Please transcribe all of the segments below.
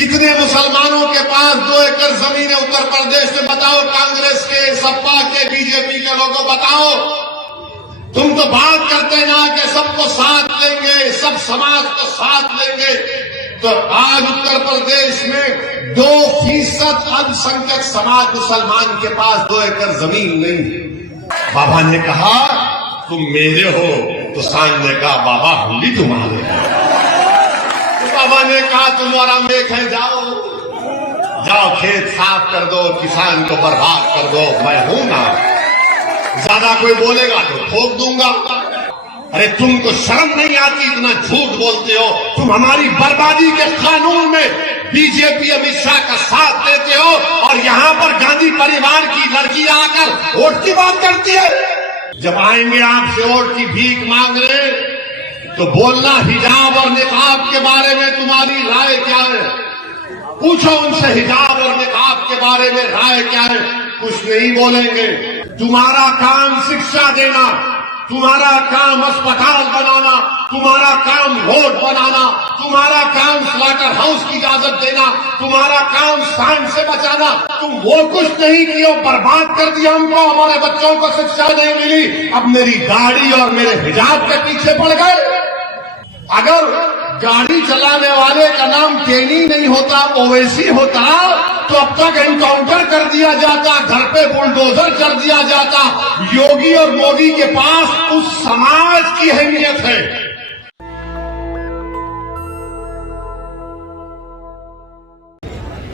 कितने मुसलमानों के पास 2 एकड़ जमीन है उत्तर प्रदेश में? बताओ, कांग्रेस के, सपा के, बीजेपी के लोगों बताओ। तुम तो बात करते ना कि सबको साथ लेंगे, सब समाज को साथ लेंगे। तो आज उत्तर प्रदेश में 2% अल्पसंख्यक समाज मुसलमान के पास 2 एकड़ जमीन नहीं। बाबा ने कहा तुम मेरे हो, तो सांझ ने कहा बाबा हम भी तुम्हारे हैं। बाबा ने कहा तुम्हारा मेघ है, जाओ जाओ खेत साफ कर दो, किसान को बर्बाद कर दो, मैं हूं ना। ज्यादा कोई बोलेगा तो ठोक दूंगा। अरे तुमको शर्म नहीं आती, इतना झूठ बोलते हो। तुम हमारी बर्बादी के कानून में बीजेपी अमित शाह का साथ देते हो, और यहां पर गांधी परिवार की लड़की आकर वोट की बात करती है। जब आएंगे आपसे वोट की भीख मांगने, तो बोलना हिजाब और निकाब के बारे में तुम्हारी राय क्या है। पूछो उनसे हिजाब और निकाब के बारे में राय क्या है। कुछ नहीं बोलेंगे। तुम्हारा काम शिक्षा देना, तुम्हारा काम अस्पताल बनाना, तुम्हारा काम रोड बनाना, तुम्हारा काम स्लॉटर हाउस की इजाजत देना, तुम्हारा काम सांड से बचाना। तुम वो कुछ नहीं किया, बर्बाद कर दिया हमको। हमारे बच्चों को शिक्षा नहीं मिली, अब मेरी गाड़ी और मेरे हिजाब के पीछे पड़ गए। अगर गाड़ी चलाने वाले का नाम केनी नहीं होता, ओवैसी होता, तो अब तक एनकाउंटर कर दिया जाता, घर पे बुलडोजर कर दिया जाता। योगी और मोदी के पास उस समाज की अहमियत है।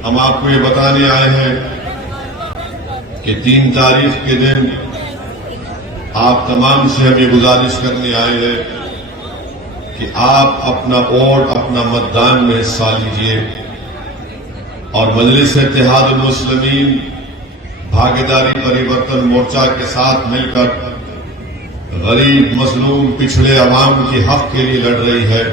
हम आपको ये बताने आए हैं कि 3 तारीख के दिन आप तमाम से हम ये गुजारिश करने आए हैं कि आप अपना वोट, अपना मतदान में हिस्सा लीजिए, और मजलिस इत्तेहादुल मुस्लिमीन भागीदारी परिवर्तन मोर्चा के साथ मिलकर गरीब, मजलूम, पिछड़े अवाम के हक के लिए लड़ रही है।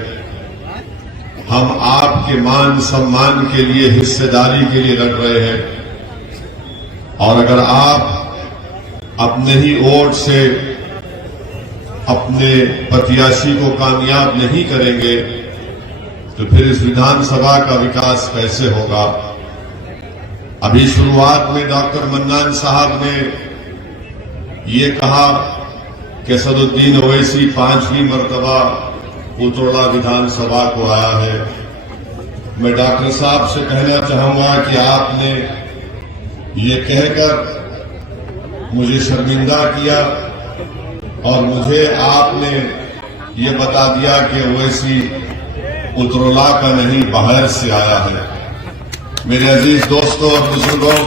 हम आपके मान सम्मान के लिए, हिस्सेदारी के लिए लड़ रहे हैं। और अगर आप अपने ही वोट से अपने प्रत्याशी को कामयाब नहीं करेंगे, तो फिर इस विधानसभा का विकास कैसे होगा। अभी शुरुआत में डॉक्टर मन्नान साहब ने ये कहा कि असदुद्दीन ओवैसी 5वीं मर्तबा उतरौला विधानसभा को आया है। मैं डॉक्टर साहब से कहना चाहूंगा कि आपने ये कहकर मुझे शर्मिंदा किया, और मुझे आपने ये बता दिया कि ओवैसी उतरौला का नहीं, बाहर से आया है। मेरे अजीज दोस्तों और बुजुर्गों,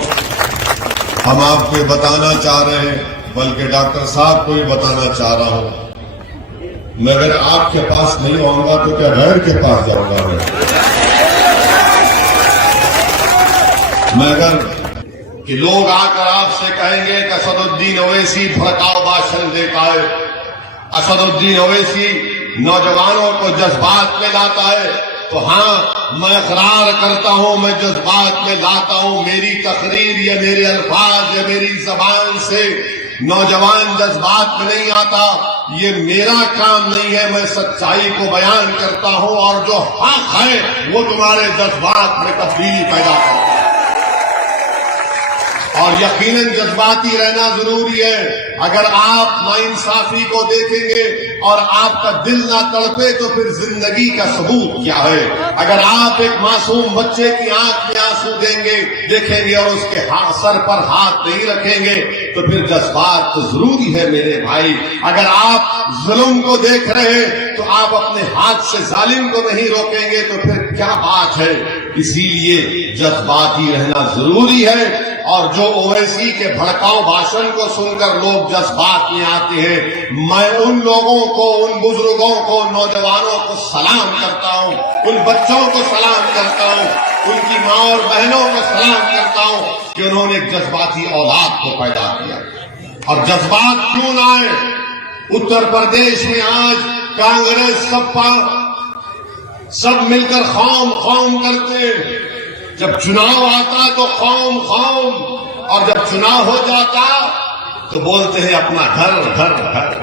हम आपको बताना चाह रहे हैं, बल्कि डॉक्टर साहब को ही बताना चाह रहा हूं। मैं अगर आपके पास नहीं आऊंगा तो क्या गैर के पास जाऊंगा? मैं अगर कि लोग आकर आपसे कहेंगे कि असदुद्दीन ओवैसी भड़काऊ भाषण देता है, असदुद्दीन ओवैसी नौजवानों को जज्बात में लाता है, तो हाँ, मैं इकरार करता हूं, मैं जज्बात में लाता हूं। मेरी तकरीर या मेरे अल्फाज या मेरी जबान से नौजवान जज्बात में नहीं आता। ये मेरा काम नहीं है। मैं सच्चाई को बयान करता हूं, और जो हक है वो तुम्हारे जज्बात में तब्दीली पैदा करता है। और यकीनन जज्बाती रहना जरूरी है। अगर आप नाइंसाफी को देखेंगे और आपका दिल ना तड़पे, तो फिर जिंदगी का सबूत क्या है। अगर आप एक मासूम बच्चे की आंख में आंसू देखेंगे और उसके सर पर हाथ नहीं रखेंगे, तो फिर जज्बात तो जरूरी है मेरे भाई। अगर आप जुल्म को देख रहे हैं, तो आप अपने हाथ से जालिम को नहीं रोकेंगे, तो फिर क्या बात है। इसीलिए जज्बाती रहना जरूरी है। और जो ओवैसी के भड़काऊ भाषण को सुनकर लोग जज्बात में आते हैं, मैं उन लोगों को, उन बुजुर्गों को, नौजवानों को सलाम करता हूं, उन बच्चों को सलाम करता हूं, उनकी मां और बहनों को सलाम करता हूं कि उन्होंने जज्बाती औलाद को पैदा किया। और जज्बात क्यों ना आए? उत्तर प्रदेश में आज कांग्रेस, सपा सब मिलकर खौम खौम करते हैं। जब चुनाव आता तो खौम खौम, और जब चुनाव हो जाता तो बोलते हैं अपना घर घर घर।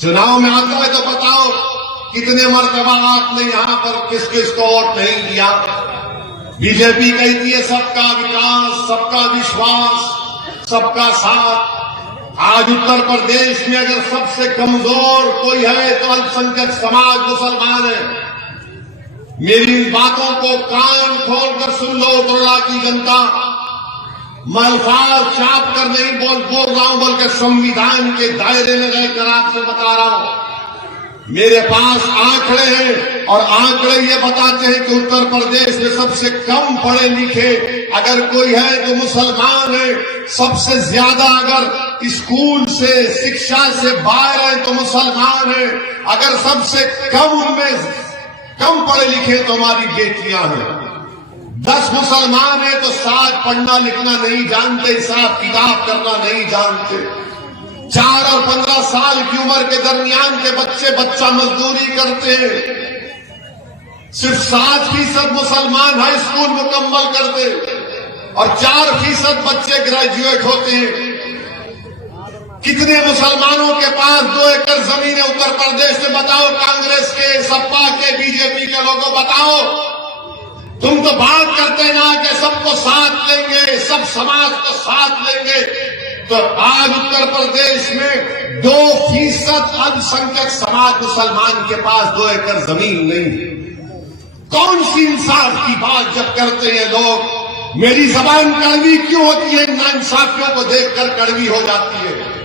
चुनाव में आता है तो बताओ कितने मर्तबा आपने यहां पर किस किस को वोट नहीं दिया। बीजेपी कहती है सबका विकास, सबका विश्वास, सबका साथ। आज उत्तर प्रदेश में अगर सबसे कमजोर कोई है तो अल्पसंख्यक समाज मुसलमान है। मेरी इन बातों को कान खोलकर सुन लो उत्तरला की जनता। मैं अल्फाज छाप कर नहीं बोल रहा हूं, बल्कि संविधान के दायरे में रहकर आपसे बता रहा हूं। मेरे पास आंकड़े हैं और आंकड़े ये बताते हैं कि उत्तर प्रदेश में सबसे कम पढ़े लिखे अगर कोई है तो मुसलमान है। सबसे ज्यादा अगर स्कूल से, शिक्षा से बाहर है तो मुसलमान है। अगर सबसे कम उनमें कम पढ़े लिखे तो हमारी बेटियां हैं। 10 मुसलमान हैं तो 7 पढ़ना लिखना नहीं जानते, हिसाब किताब करना नहीं जानते। 4 और 15 साल की उम्र के दरमियान के बच्चा मजदूरी करते हैं। सिर्फ 7% मुसलमान हाई स्कूल मुकम्मल करते और 4% बच्चे ग्रेजुएट होते हैं। कितने मुसलमानों के पास 2 एकड़ जमीन है उत्तर प्रदेश में? बताओ, कांग्रेस के, सपा के, बीजेपी के लोगों बताओ। तुम तो बात करते ना कि सबको साथ लेंगे, सब समाज को साथ लेंगे। तो आज उत्तर प्रदेश में 2% अल्पसंख्यक समाज मुसलमान के पास 2 एकड़ जमीन नहीं। कौन सी इंसाफ की बात जब करते हैं लोग? मेरी जबान कड़वी क्यों होती है? नाइंसाफियों को देखकर कड़वी हो जाती है।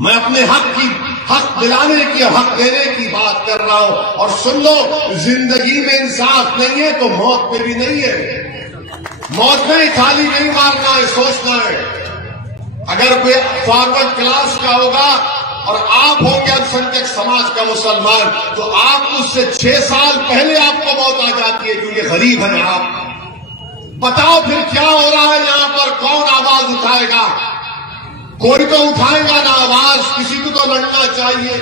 मैं अपने हक दिलाने की, हक देने की बात कर रहा हूं। और सुन लो, जिंदगी में इंसाफ नहीं है तो मौत में भी नहीं है। मौत में ही थाली नहीं मारना है, सोचना है। अगर कोई फॉरवर्ड क्लास का होगा और आप होंगे अल्पसंख्यक समाज का मुसलमान, तो आप उससे 6 साल पहले आपको मौत आ जाती है, क्योंकि गरीब है आप। बताओ फिर क्या हो रहा है यहां पर? कौन आवाज उठाएगा? कोई तो उठाएगा ना आवाज, किसी को तो लड़ना चाहिए।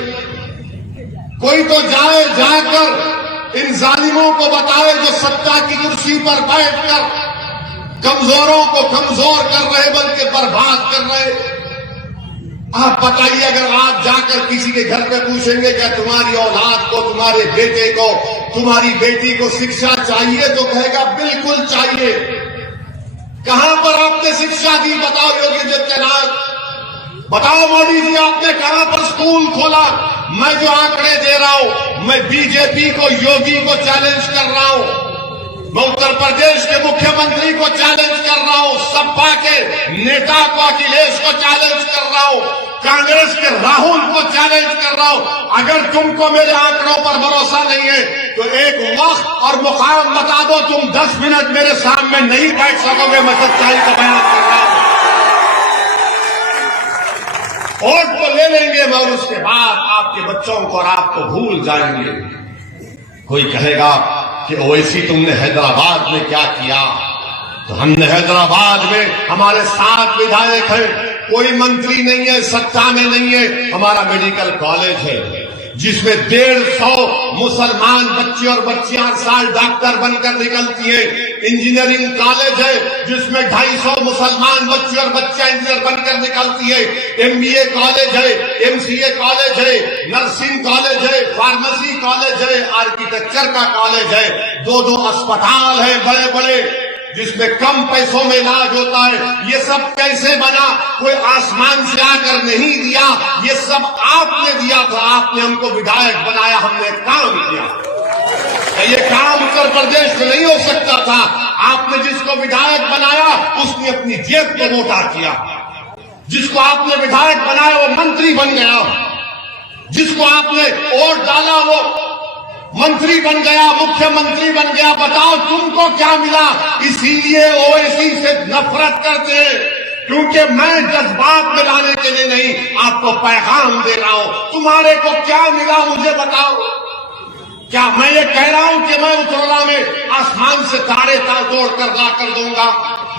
कोई तो जाकर इन जालिमों को बताए जो सत्ता की कुर्सी पर बैठकर कमजोरों को कमजोर कर रहे, बल्कि बर्बाद कर रहे। आप बताइए, अगर आप जाकर किसी के घर पे पूछेंगे क्या तुम्हारी औलाद को, तुम्हारे बेटे को, तुम्हारी बेटी को शिक्षा चाहिए, तो कहेगा बिल्कुल चाहिए। कहां पर आपने शिक्षा दी? बताओ योगी आदित्यनाथ, बताओ मोदी जी, आपने कहां पर स्कूल खोला? मैं जो आंकड़े दे रहा हूं, मैं बीजेपी को, योगी को चैलेंज कर रहा हूं। मैं उत्तर प्रदेश के मुख्यमंत्री को चैलेंज कर रहा हूं, सपा के नेता को, अखिलेश को चैलेंज कर रहा हूं, कांग्रेस के राहुल को चैलेंज कर रहा हूं। अगर तुमको मेरे आंकड़ों पर भरोसा नहीं है तो एक वक्त और मुकाम बता दो, तुम 10 मिनट मेरे सामने नहीं बैठ सकोगे। मैं सच्चाई का बयान कर रहा हूं। वोट तो ले लेंगे मगर उसके बाद आपके बच्चों को और आपको भूल जाएंगे। कोई कहेगा कि ओवैसी तुमने हैदराबाद में क्या किया? तो हमने हैदराबाद में, हमारे 7 विधायक हैं, कोई मंत्री नहीं है, सत्ता में नहीं है। हमारा मेडिकल कॉलेज है जिसमें 150 मुसलमान बच्चे और बच्चियां हर साल डॉक्टर बनकर निकलती है। इंजीनियरिंग कॉलेज है जिसमें 250 मुसलमान बच्चे और बच्चियां इंजीनियर बनकर निकलती है। MBA कॉलेज है, MCA कॉलेज है, नर्सिंग कॉलेज है, फार्मेसी कॉलेज है, आर्किटेक्चर का कॉलेज है। 2-2 अस्पताल है बड़े बड़े जिसमें कम पैसों में इलाज होता है। ये सब कैसे बना? कोई आसमान से आकर नहीं दिया, ये सब आपने दिया था। आपने हमको विधायक बनाया, हमने काम किया। ये काम उत्तर प्रदेश में नहीं हो सकता था। आपने जिसको विधायक बनाया उसने अपनी जेब को मोटा किया। जिसको आपने विधायक बनाया वो मंत्री बन गया। जिसको आपने वोट डाला वो मंत्री बन गया, मुख्यमंत्री बन गया। बताओ तुमको क्या मिला? इसीलिए ओवैसी से नफरत करते हैं, क्योंकि मैं जज्बात में लाने के लिए नहीं, आपको पैगाम दे रहा हूं। तुम्हारे को क्या मिला मुझे बताओ? क्या मैं ये कह रहा हूं कि मैं उत्तरला में आसमान से तारे तोड़ कर ला कर दूंगा?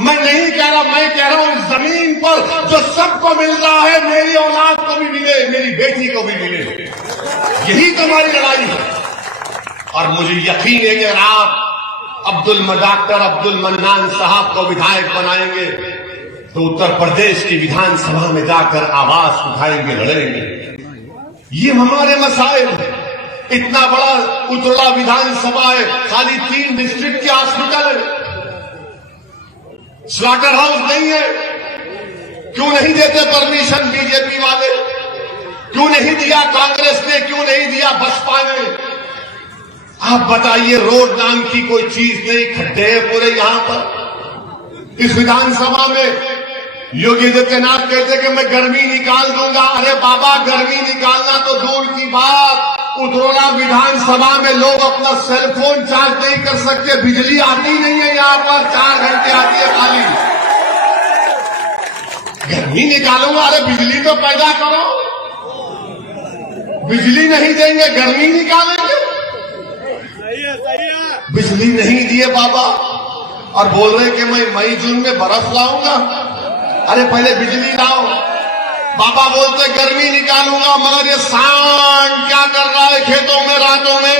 मैं नहीं कह रहा। मैं कह रहा हूं जमीन पर जो सबको मिल रहा है, मेरी औलाद को भी मिले, मेरी बेटी को भी मिले। यही तो हमारी लड़ाई है। और मुझे यकीन है कि अगर आप डॉक्टर अब्दुल मन्नान साहब को विधायक बनाएंगे तो उत्तर प्रदेश की विधानसभा में जाकर आवाज उठाएंगे, लड़ेंगे। ये हमारे मसाइल हैं। इतना बड़ा उतरला विधानसभा है, खाली 3 डिस्ट्रिक्ट के हॉस्पिटल है, स्लॉटर हाउस नहीं है। क्यों नहीं देते परमिशन बीजेपी वाले? क्यों नहीं दिया कांग्रेस ने? क्यों नहीं दिया बसपा ने? आप बताइए, रोड नाम की कोई चीज नहीं, खड्डे हैं पूरे यहां पर। इस विधानसभा में योगी आदित्यनाथ कहते कि मैं गर्मी निकाल दूंगा। अरे बाबा, गर्मी निकालना तो दूर की बात, उतरौला विधानसभा में लोग अपना सेलफोन चार्ज नहीं कर सकते, बिजली आती नहीं है यहां पर, 4 घंटे आती है खाली। गर्मी निकालूंगा? अरे बिजली तो पैदा करो। बिजली नहीं देंगे, गर्मी निकालेंगे? बिजली नहीं दिए बाबा, और बोल रहे कि मैं मई जून में बर्फ लाऊंगा। अरे पहले बिजली लाओ। बाबा बोलते गर्मी निकालूंगा, मगर ये सांड क्या कर रहा है खेतों में रातों में?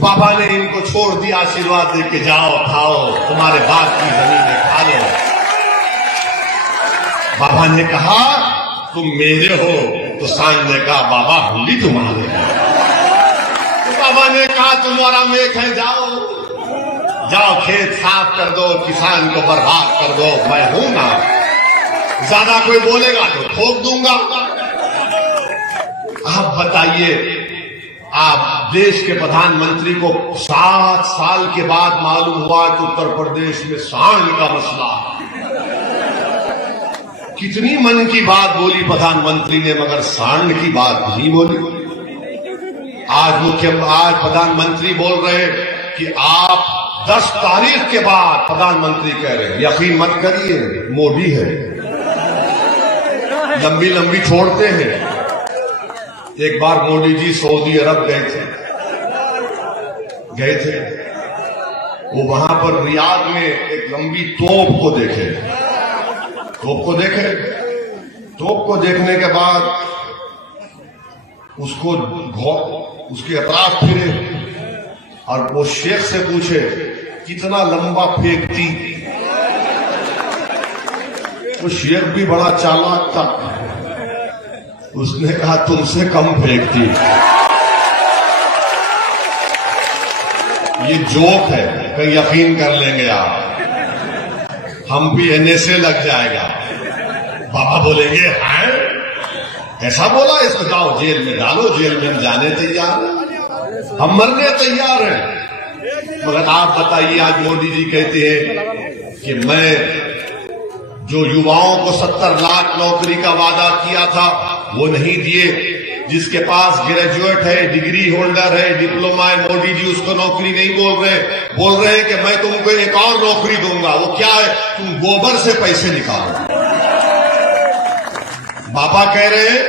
बाबा ने इनको छोड़ दिया, आशीर्वाद दे के जाओ, खाओ, तुम्हारे बाप की जमीन खा लो। बाबा ने कहा तुम मेरे हो, तो सांड ने कहा बाबा हम भी तुम्हारे हैं। तो बाबा ने कहा तुम्हारा मेघ है, जाओ जाओ खेत साफ कर दो, किसान को बर्बाद कर दो, मैं हूं ना। ज्यादा कोई बोलेगा तो ठोक दूंगा। आप बताइए, आप देश के प्रधानमंत्री को 7 साल के बाद मालूम हुआ कि उत्तर प्रदेश में सांड का मसला। कितनी मन की बात बोली प्रधानमंत्री ने, मगर सांड की बात नहीं बोली। आज प्रधानमंत्री बोल रहे कि आप 10 तारीख के बाद, प्रधानमंत्री कह रहे हैं, यकीन मत करिए, मोदी है, लंबी लंबी छोड़ते हैं। एक बार मोदी जी सऊदी अरब गए थे, वो वहां पर रियाद में एक लंबी तोप को देखे। तोप को देखने के बाद उसके अतराफ फिरे और वो शेख से पूछे कितना लंबा फेंकती। वो शेख भी बड़ा चालाक था, उसने कहा तुमसे कम फेंकती। ये जोक है, कहीं यकीन कर लेंगे आप, हम भी एनए से लग जाएगा। बाबा बोलेंगे हैं ऐसा बोला, इसको जाओ जेल में डालो, जेल में हम जाने तैयार हैं, हम मरने तैयार हैं। मगर आप बताइए, आज मोदी जी कहते हैं कि मैं जो युवाओं को 70 लाख नौकरी का वादा किया था वो नहीं दिए। जिसके पास ग्रेजुएट है, डिग्री होल्डर है, डिप्लोमा है, मोदी जी उसको नौकरी नहीं बोल रहे हैं कि मैं तुमको एक और नौकरी दूंगा। वो क्या है? तुम गोबर से पैसे निकालो। बाबा कह रहे हैं,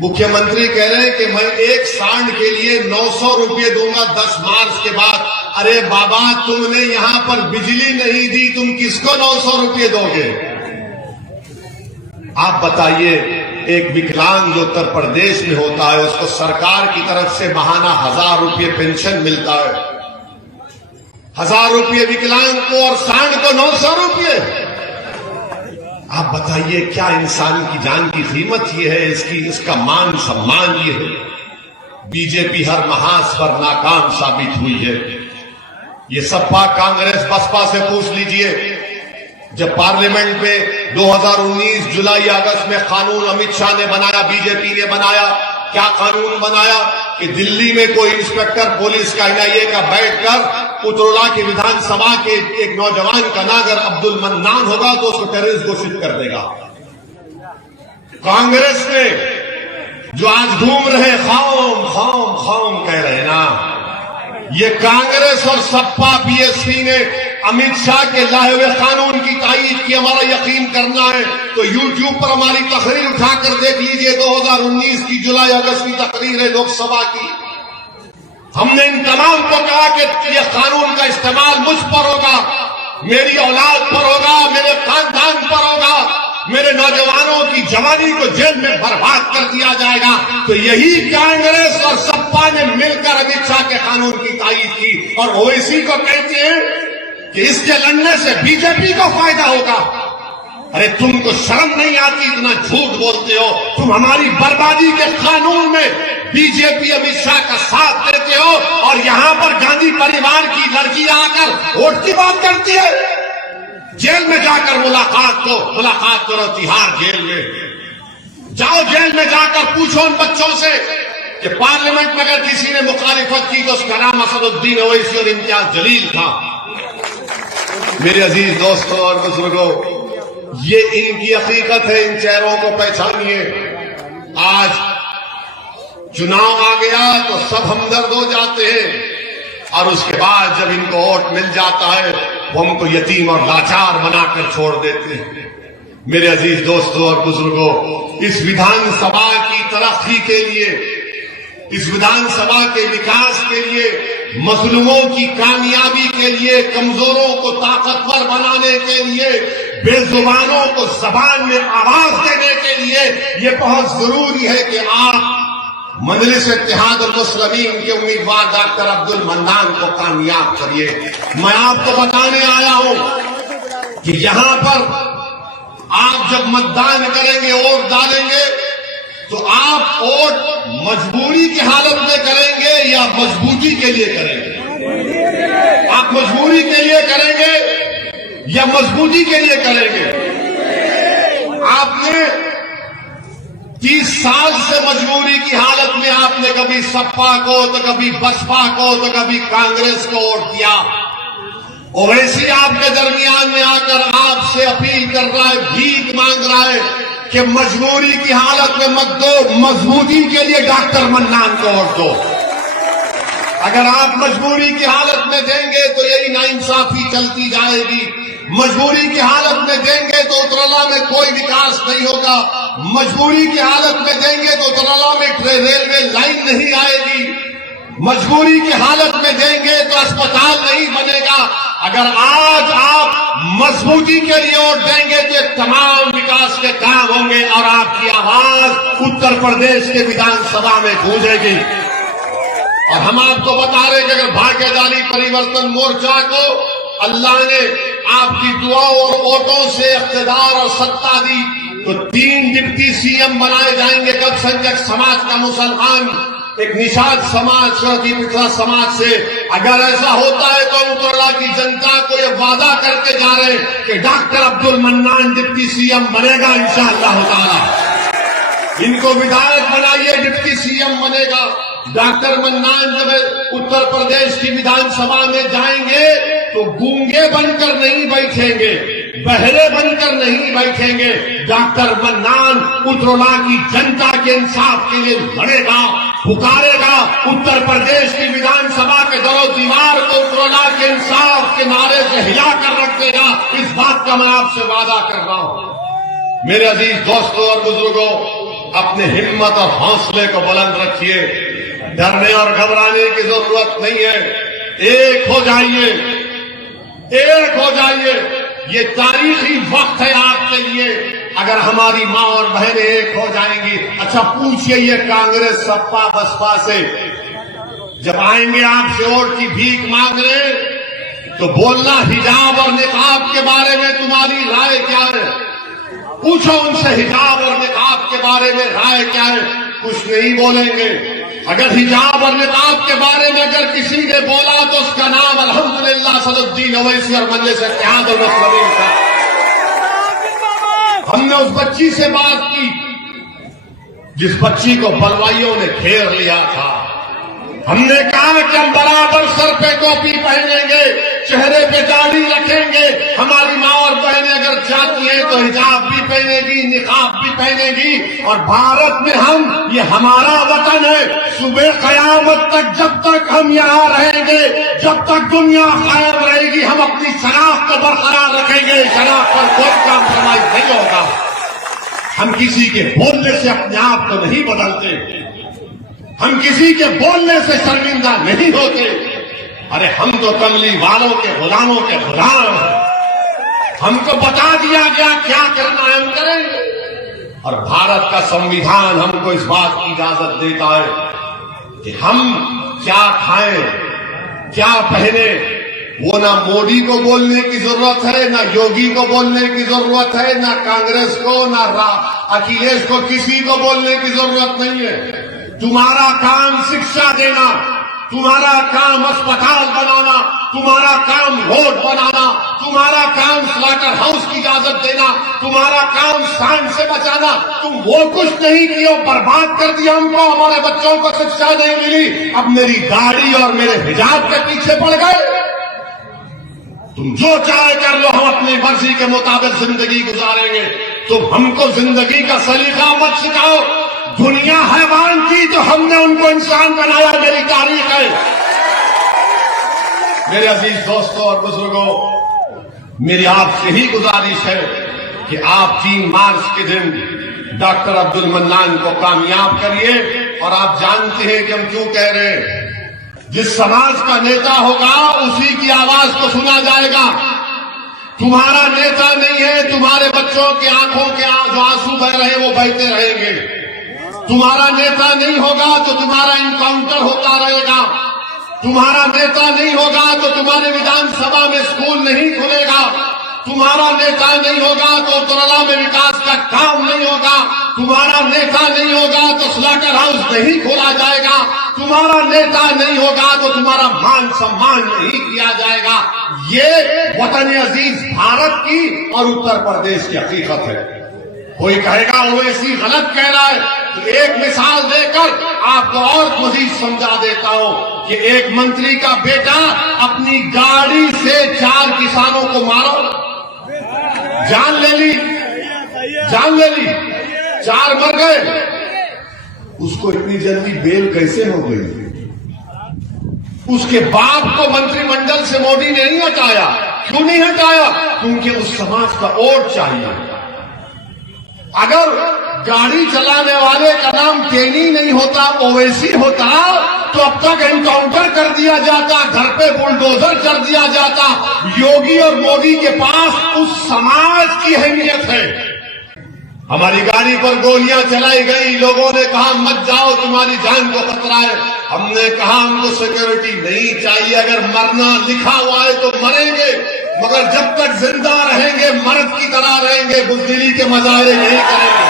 मुख्यमंत्री कह रहे हैं कि मैं एक सांड के लिए 900 रुपये दूंगा 10 मार्च के बाद। अरे बाबा, तुमने यहां पर बिजली नहीं दी, तुम किसको 900 रुपये दोगे? आप बताइए, एक विकलांग जो उत्तर प्रदेश में होता है उसको सरकार की तरफ से महाना 1000 रुपये पेंशन मिलता है। 1000 रुपये विकलांग को और सांड को 900 रुपये। आप बताइए, क्या इंसान की जान की कीमत ये है, इसका मान सम्मान ये है? बीजेपी हर महास पर नाकाम साबित हुई है। ये सपा कांग्रेस बसपा से पूछ लीजिए, जब पार्लियामेंट में 2019 जुलाई अगस्त में कानून अमित शाह ने बनाया, बीजेपी ने बनाया, क्या कानून बनाया कि दिल्ली में कोई इंस्पेक्टर पुलिस का एनआईए का बैठकर उतरौला की विधानसभा के एक नौजवान का नाम अगर अब्दुल मन्नान होगा तो उसको टेररिस्ट घोषित कर देगा। कांग्रेस ने जो आज घूम रहे खौम खौम खौम कह रहे ना, ये कांग्रेस और सपा बीएसपी ने अमित शाह के लाए हुए कानून की तायीद की। हमारा यकीन करना है तो यूट्यूब पर हमारी तकरीर उठाकर देख लीजिए, 2019 की जुलाई अगस्त की तकरीर है लोकसभा की। हमने इन तमाम को कहा कि यह कानून का इस्तेमाल मुझ पर होगा, मेरी औलाद पर होगा, मेरे खानदान पर होगा, मेरे नौजवानों की जवानी को जेल में बर्बाद कर दिया जाएगा। तो यही कांग्रेस और सपा ने मिलकर अमित शाह के कानून की तायीद की, और ओवैसी को कहते हैं कि इसके लड़ने से बीजेपी को फायदा होगा। अरे तुमको शर्म नहीं आती? इतना झूठ बोलते हो। तुम हमारी बर्बादी के कानून में बीजेपी अमित शाह का साथ देते हो और यहां पर गांधी परिवार की लड़की आकर वोट की बात करती है। जेल में जाकर मुलाकात करो, तिहाड़ जेल में जाओ, जेल में जाकर पूछो उन बच्चों से कि पार्लियामेंट में अगर किसी ने मुखालिफत की तो उसका नाम असदुद्दीन ओवैसी और इम्तियाज जलील था। मेरे अजीज दोस्तों और बुजुर्गों, ये इनकी हकीकत है, इन चेहरों को पहचानिए। आज चुनाव आ गया तो सब हमदर्द हो जाते हैं और उसके बाद जब इनको वोट मिल जाता है वो हमको यतीम और लाचार बनाकर छोड़ देते हैं। मेरे अजीज दोस्तों और बुजुर्गों, इस विधानसभा की तरक्की के लिए, इस विधानसभा के विकास के लिए, मजलूमों की कामयाबी के लिए, कमजोरों को ताकतवर बनाने के लिए, बेजुबानों को जबान में आवाज देने के लिए ये बहुत जरूरी है कि आप मजलिस इत्तेहाद और मुस्लिमीन के उम्मीदवार डॉक्टर अब्दुल मन्नान को कामयाब करिए। मैं आपको बताने आया हूं कि यहां पर आप जब मतदान करेंगे, वोट डालेंगे, तो आप वोट मजबूरी की हालत में करेंगे या मजबूती के लिए करेंगे? आप मजबूरी के लिए करेंगे या मजबूती के लिए करेंगे? आपने 30 साल से मजबूरी की हालत में आपने कभी सपा को, तो कभी बसपा को, तो कभी कांग्रेस को वोट दिया। ओवैसी आपके दरमियान में आकर आपसे अपील कर रहा है, भीख मांग रहा है कि मजबूरी की हालत में मत दो, मजबूती के लिए डॉक्टर मन्नान को वोट दो। अगर आप मजबूरी की हालत में देंगे तो यही नाइंसाफी चलती जाएगी। मजबूरी की हालत में देंगे तो उतरला में कोई विकास नहीं होगा। मजबूरी की हालत में देंगे तो उतरला में रेलवे लाइन नहीं आएगी। मजबूरी की हालत में देंगे तो अस्पताल नहीं बनेगा। अगर आज आप मजबूती के लिए वोट देंगे तो तमाम विकास के काम होंगे और आपकी आवाज उत्तर प्रदेश के विधानसभा में गूंजेगी। और हम आपको बता रहे कि अगर भाग्यशाली परिवर्तन मोर्चा को अल्लाह ने आपकी दुआओं और वोटों से इख्तिदार और सत्ता दी तो 3 डिप्टी सीएम बनाए जाएंगे। अल्पसंख्यक समाज का मुसलमान, एक निषाद समाज, पिछड़ा समाज से। अगर ऐसा होता है तो उतरला की जनता को ये वादा करके जा रहे हैं कि doctor Abdul mannan deputy CM बनेगा इंशाअल्लाह ताला। इनको विधायक बनाइए, डिप्टी सीएम बनेगा। डॉक्टर मन्नान जब उत्तर प्रदेश की विधानसभा में जाएंगे तो गूंगे बनकर नहीं बैठेंगे, बहरे बनकर नहीं बैठेंगे। डॉक्टर मन्नान उत्तरला की जनता के इंसाफ के लिए लड़ेगा, पुकारेगा। उत्तर प्रदेश की विधानसभा के दरो दीवार को उत्तरला के इंसाफ के नारे से हिला कर रख देगा। इस बात का मैं आपसे वादा कर रहा हूं। मेरे अजीज दोस्तों और बुजुर्गों, अपने हिम्मत और हौसले को बुलंद रखिए। डरने और घबराने की जरूरत नहीं है। एक हो जाइए, एक हो जाइए। ये तारीखी वक्त है आपके लिए। अगर हमारी मां और बहनें एक हो जाएंगी। अच्छा पूछिए ये कांग्रेस, सपा, बसपा से जब आएंगे आपसे वोट की भीख मांगने तो बोलना हिजाब और निकाब के बारे में तुम्हारी राय क्या है? पूछो उनसे हिजाब और निकाब के बारे में राय क्या है? कुछ नहीं बोलेंगे। अगर हिजाब और निकाब के बारे में अगर किसी ने बोला तो उसका नाम अल्हम्दुलिल्लाह असदुद्दीन ओवैसी और मजलिस इत्तेहाद और मुस्लिमीन था। हमने उस बच्ची से बात की जिस बच्ची को बलवाइयों ने घेर लिया था। हमने कहा कि हम बराबर सर पे टोपी पहनेंगे, चेहरे पे दाढ़ी रखेंगे। हमारी माँ और बहनें अगर चाहती हैं तो हिजाब भी पहनेगी, निकाब भी पहनेगी। और भारत में हम, ये हमारा वतन है। सुबह कयामत तक जब तक हम यहाँ रहेंगे, जब तक दुनिया कायम रहेगी, हम अपनी शनाख्त को बरकरार रखेंगे। शनाख्त पर कोई कॉम्प्रोमाइज नहीं होगा। हम किसी के बोलने से अपने आप को नहीं बदलते, हम किसी के बोलने से शर्मिंदा नहीं होते। अरे हम तो कमली वालों के गुलामों के गुलाम हैं। हमको बता दिया गया क्या करना है, हम करेंगे। और भारत का संविधान हमको इस बात की इजाजत देता है कि हम क्या खाएं, क्या पहने। वो ना मोदी को बोलने की जरूरत है, ना योगी को बोलने की जरूरत है, ना कांग्रेस को, ना अखिलेश को, किसी को बोलने की जरूरत नहीं है। तुम्हारा काम शिक्षा देना, तुम्हारा काम अस्पताल बनाना, तुम्हारा काम रोड बनाना, तुम्हारा काम स्लॉटर हाउस की इजाजत देना, तुम्हारा काम सांड से बचाना। तुम वो कुछ नहीं किए, बर्बाद कर दिया हमको, हमारे बच्चों को शिक्षा नहीं मिली। अब मेरी गाड़ी और मेरे हिजाब के पीछे पड़ गए। तुम जो चाहे कर लो, हम अपनी मर्जी के मुताबिक जिंदगी गुजारेंगे। तुम हमको जिंदगी का सलीका मत सिखाओ। दुनिया हैवान की तो हमने उनको इंसान बनाया, मेरी तारीख है। मेरे अजीज दोस्तों और बुजुर्गों, मेरी आपसे ही गुजारिश है कि आप 3 मार्च के दिन डॉक्टर अब्दुल मन्नान को कामयाब करिए। और आप जानते हैं कि हम क्यों कह रहे हैं। जिस समाज का नेता होगा उसी की आवाज को सुना जाएगा। तुम्हारा नेता नहीं है, तुम्हारे बच्चों के आंखों के जो आंसू बह रहे वो बहते रहेंगे। तुम्हारा नेता नहीं होगा तो तुम्हारा इनकाउंटर होता रहेगा। तुम्हारा नेता नहीं होगा तो तुम्हारे विधानसभा में स्कूल नहीं खुलेगा। तुम्हारा नेता नहीं होगा तो उत्तरला में विकास का काम नहीं होगा। तुम्हारा नेता नहीं होगा तो स्लॉटर हाउस नहीं खोला जाएगा। तुम्हारा नेता नहीं होगा तो तुम्हारा मान सम्मान नहीं किया जाएगा। ये वतन अजीज भारत की और उत्तर प्रदेश की हकीकत है। कोई कहेगा ओवैसी गलत कह रहा है, तो एक मिसाल देकर आपको और मजीद समझा देता हूं कि एक मंत्री का बेटा अपनी गाड़ी से 4 किसानों को मारो, जान ले ली, 4 मर गए। उसको इतनी जल्दी बेल कैसे हो गई? उसके बाप को मंत्रिमंडल से मोदी ने नहीं हटाया। क्यों नहीं हटाया? क्योंकि उस समाज का वोट चाहिए। अगर गाड़ी चलाने वाले का नाम तेनी नहीं होता, ओवैसी होता, तो अब तक एनकाउंटर कर दिया जाता, घर पे बुलडोजर कर दिया जाता। योगी और मोदी के पास उस समाज की अहमियत है। हमारी गाड़ी पर गोलियां चलाई गई, लोगों ने कहा मत जाओ, तुम्हारी जान को खतरा है। हमने कहा हमको सिक्योरिटी नहीं चाहिए, अगर मरना लिखा हुआ है तो मरेंगे, मगर जब तक जिंदा रहेंगे मर्द की तरह रहेंगे, बुज़दिली के मजारे नहीं करेंगे।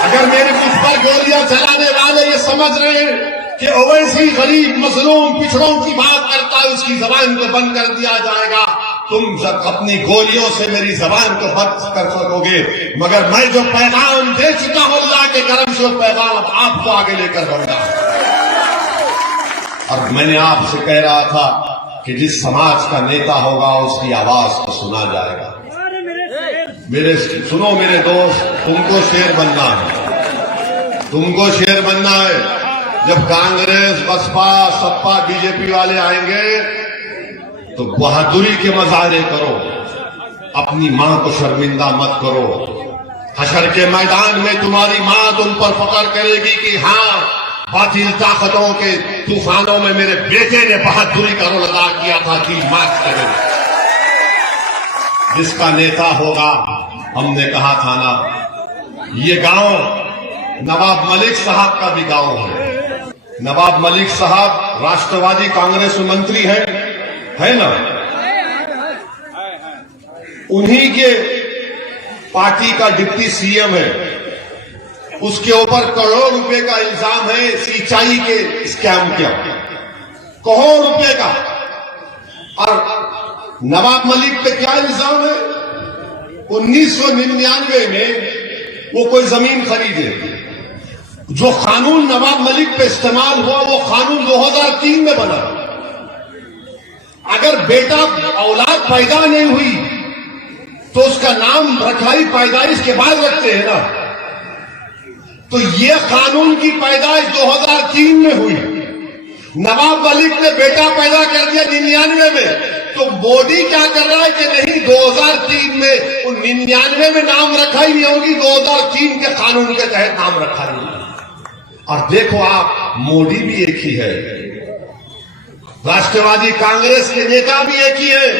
अगर मेरे मुझ पर गोलियां चलाने वाले ये समझ रहे हैं कि ओवैसी गरीब मजलूम पिछड़ों की बात करता है, उसकी जबान को बंद कर दिया जाएगा, तुम सब अपनी गोलियों से मेरी जबान को बंद कर सकोगे। मगर मैं जो पैगाम दे चुका हूं अल्लाह के करम से, वो पैगाम आपको आगे लेकर बढ़ूंगा। और मैंने आपसे कह रहा था कि जिस समाज का नेता होगा उसकी आवाज को सुना जाएगा। सुनो मेरे दोस्त, तुमको शेर बनना है, तुमको शेर बनना है। जब कांग्रेस, बसपा, सपा, बीजेपी वाले आएंगे तो बहादुरी के मजारे करो, अपनी मां को शर्मिंदा मत करो। हशर के मैदान में तुम्हारी मां तुम पर फख्र करेगी कि हाँ, बातिल ताकतों के तूफानों में मेरे बेटे ने बहादुरी का रोल अदा किया था। 3 मार्च के दिन जिसका नेता होगा, हमने कहा था ना, ये गांव नवाब मलिक साहब का भी गांव है। नवाब मलिक साहब राष्ट्रवादी कांग्रेस में मंत्री है ना? उन्हीं के पार्टी का डिप्टी सीएम है। उसके ऊपर करोड़ रुपए का इल्जाम है सिंचाई के स्कैम का, करोड़ रुपए का। और नवाब मलिक पे क्या इल्जाम है? 1999 में वो कोई जमीन खरीदे, जो कानून नवाब मलिक पे इस्तेमाल हुआ वो कानून 2003 में बना। अगर बेटा औलाद पैदा नहीं हुई तो उसका नाम रखाई पैदाइश के बाद रखते हैं ना। तो ये कानून की पैदाइश 2003 में हुई। नवाब मलिक ने बेटा पैदा कर दिया 99 में, तो मोदी क्या कर रहा है कि नहीं, 2003 में 99 में नाम रखा ही नहीं होगी, 2003 के कानून के तहत नाम रखा ही नहीं। और देखो आप, मोदी भी एक ही है, राष्ट्रवादी कांग्रेस के नेता भी एक ही है।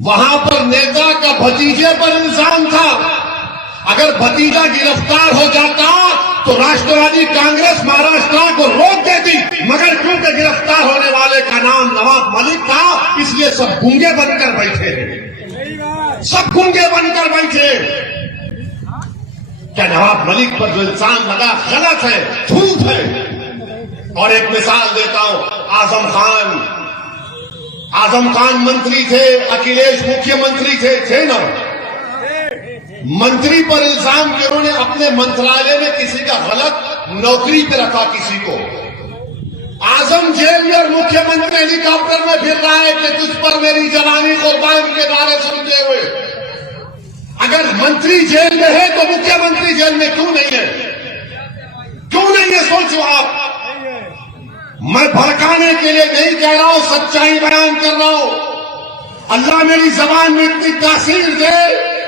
वहां पर नेता का भतीजे पर इल्जाम था। अगर भतीजा गिरफ्तार हो जाता तो राष्ट्रवादी कांग्रेस महाराष्ट्र को रोक देती, मगर क्योंकि गिरफ्तार होने वाले का नाम नवाब मलिक था, इसलिए सब गूंगे बनकर बैठे, सब गूंगे बनकर बैठे। क्या नवाब मलिक पर जो इल्जाम लगा गलत है, झूठ है? और एक मिसाल देता हूं, आजम खान मंत्री थे, अखिलेश मुख्यमंत्री थे ना? मंत्री पर इल्जाम कि उन्होंने अपने मंत्रालय में किसी का गलत नौकरी पे रखा किसी को। आजम जेल में और मुख्यमंत्री हेलीकॉप्टर में फिर रहा है कि तुझ पर मेरी जवानी कुर्बान के नारे सुनते हुए। अगर मंत्री जेल में है तो मुख्यमंत्री जेल में क्यों नहीं है? क्यों नहीं है, सोचो आप। मैं भड़काने के लिए नहीं कह रहा हूं, सच्चाई बयान कर रहा हूं। अल्लाह मेरी जबान में इतनी तासीर दे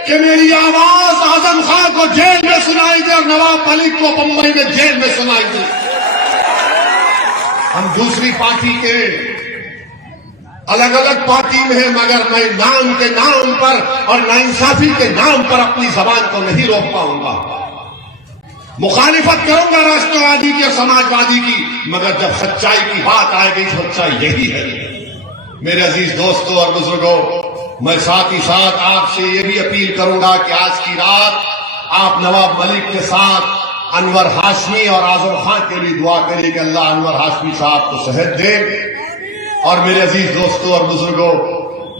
कि मेरी आवाज आजम खान को जेल में सुनाई दे और नवाब मलिक को बम्बई में जेल में सुनाई दे। हम दूसरी पार्टी के अलग अलग पार्टी में है, मगर मैं नाम के नाम पर और नाइंसाफी के नाम पर अपनी जबान को नहीं रोक पाऊंगा। मुखालिफत करूंगा राष्ट्रवादी की और समाजवादी की, मगर जब सच्चाई की बात आएगी, सच्चाई यही है। मेरे अजीज दोस्तों और बुजुर्गों, मैं साथ ही साथ आपसे ये भी अपील करूंगा कि आज की रात आप नवाब मलिक के साथ अनवर हाशमी और आजम खान के लिए दुआ करें कि अल्लाह अनवर हाशमी साहब को सेहत दे। और मेरे अजीज दोस्तों और बुजुर्गों,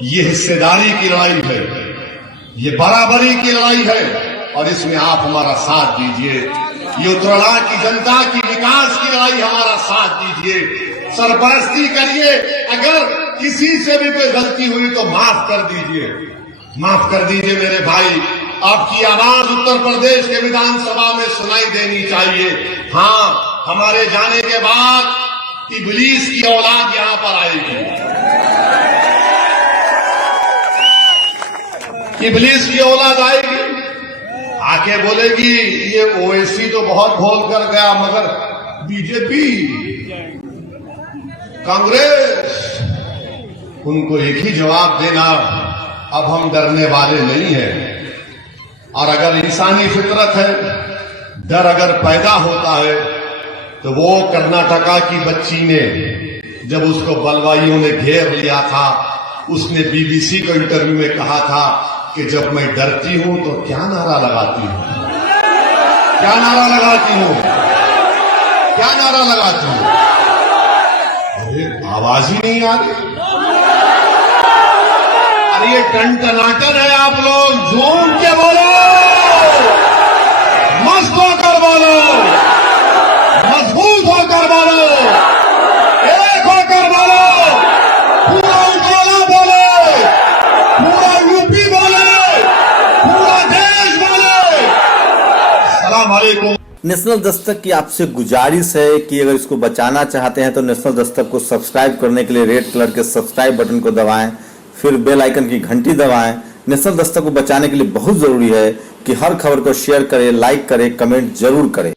ये हिस्सेदारी की लड़ाई है, ये बराबरी की लड़ाई है, और इसमें आप हमारा साथ दीजिए। ये उत्तराखंड की जनता की विकास की लड़ाई, हमारा साथ दीजिए, सरपरस्ती करिए। अगर किसी से भी कोई गलती हुई तो माफ कर दीजिए, माफ कर दीजिए मेरे भाई। आपकी आवाज उत्तर प्रदेश के विधानसभा में सुनाई देनी चाहिए। हाँ, हमारे जाने के बाद इब्लीस की औलाद यहां पर आएगी, इब्लीस की औलाद आएगी, आके बोलेगी ये ओवैसी तो बहुत बोल कर गया, मगर बीजेपी कांग्रेस, उनको एक ही जवाब देना, अब हम डरने वाले नहीं हैं। और अगर इंसानी फितरत है, डर अगर पैदा होता है, तो वो कर्नाटका की बच्ची ने जब उसको बलवाइयों ने घेर लिया था, उसने बीबीसी को इंटरव्यू में कहा था कि जब मैं डरती हूं तो क्या नारा लगाती हूं, क्या नारा लगाती हूं, क्या नारा लगाती हूं? अरे आवाज ही नहीं आ रही। अरे ये टनटनाटन है, आप लोग झूम के बोलो, मस्त होकर बोलो, मजबूत होकर बोलो, एक होकर बोलो, पूरा उजाला बोले, पूरा यूपी बोले, पूरा देश बोले। सलाम अलैकुम। नेशनल दस्तक की आपसे गुजारिश है कि अगर इसको बचाना चाहते हैं तो नेशनल दस्तक को सब्सक्राइब करने के लिए रेड कलर के सब्सक्राइब बटन को दबाएं, फिर बेल आइकन की घंटी दबाएं। नेशनल दस्तक को बचाने के लिए बहुत जरूरी है कि हर खबर को शेयर करें, लाइक करें, कमेंट जरूर करें।